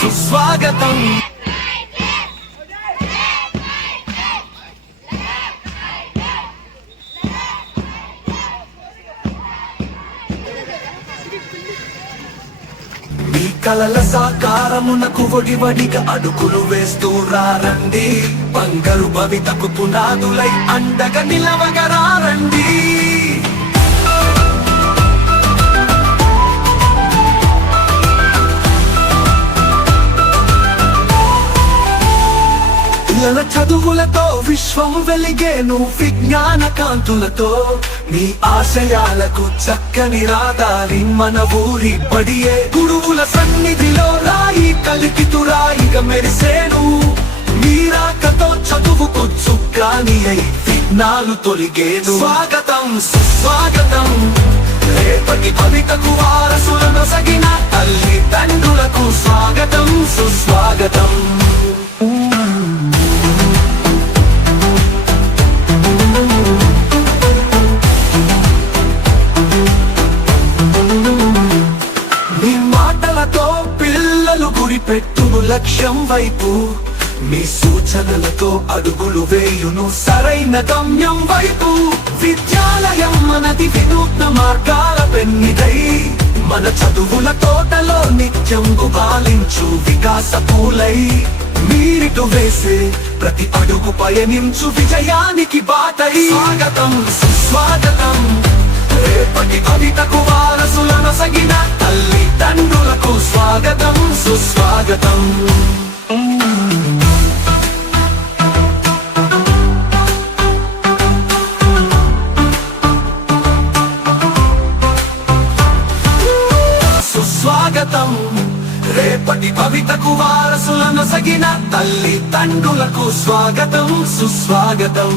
సుస్వాగతం. మీ కలల సాకారమునకు ఒడివడిగా అడుగులు వేస్తూ రండి. బంగారు భవితకు పునాదులై అండగా నిలవగరారండి. పిల్లల చదువులతో విశ్వం వెలిగేను విజ్ఞాన కాంతులతో. మీ ఆశయాలకు చక్కని రాదారి మన ఊరి బడియే. గురువుల సన్నిధిలో రాయి కలికితురాయిగా మెరిసేను. మీరాకతో చదువుకు చుక్కాని అయి విఘ్నాలు తొలిగేను. స్వాగతం సుస్వాగతం. రేపటి భవితకు వారసులను సగిన తల్లి తండ్రులకు స్వాగతం సుస్వాగతం. మీ మాటలతో పిల్లలు గురిపెట్టును లక్ష్యం వైపు. మీ సూచనలతో అడుగులు వేయును సరైన గమ్యం వైపు. విద్యాలయం మనది వినూత్న మార్గాల పెన్నిదై. మన చదువుల తోటలో నిత్యం గుబాలించు వికాస పూలై. మీరిటు వేసే ప్రతి అడుగు పయనించు విజయానికి బాటై. స్వాగతం సుస్వాగతం. రేపటి భవితకు వారసులను సగిన తల్లి తండ్రులకు స్వాగతం సుస్వాగతం. సుస్వాగతం. రేపటి భవితకు వారసులను సగిన తల్లి తండ్రులకు స్వాగతం సుస్వాగతం.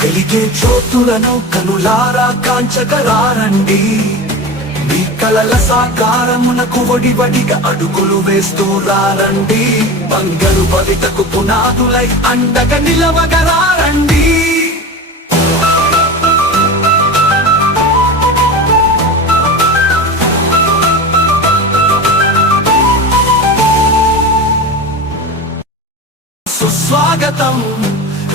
వెలిగే జ్యోతులను కనులారా కాంచగరారండి. మీ కలల సాకారమునకు ఒడివడిగా అడుగులు వేస్తూ రండి. బంగారు భవితకు పునాదులై అండగా నిలవగరారండి. సుస్వాగతం.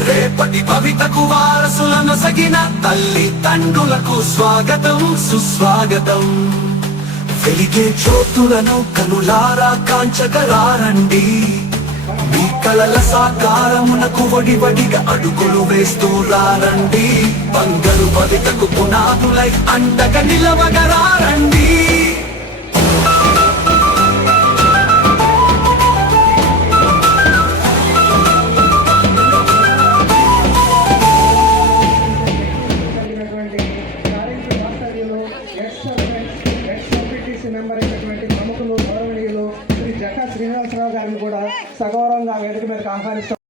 రేపటి భవితకు వారసులను సగిన తల్లి తండ్రులకు స్వాగతం సుస్వాగతం. వెలిగే జ్యోతులను కనులారా కాంచగరారండి. మీ కలల సాకారమునకు ఒడివడిగా అడుగులు వేస్తూ రండి. బంగారు భవితకు పునాదులై అండగా నిలవగరారండి. మెంబర్ అయినటువంటి ప్రముఖులు గౌరవనీయులు శ్రీ జక్క శ్రీనివాసరావు గారిని కూడా సగౌరవంగా వేదిక మీదకి ఆహ్వానిస్తాం.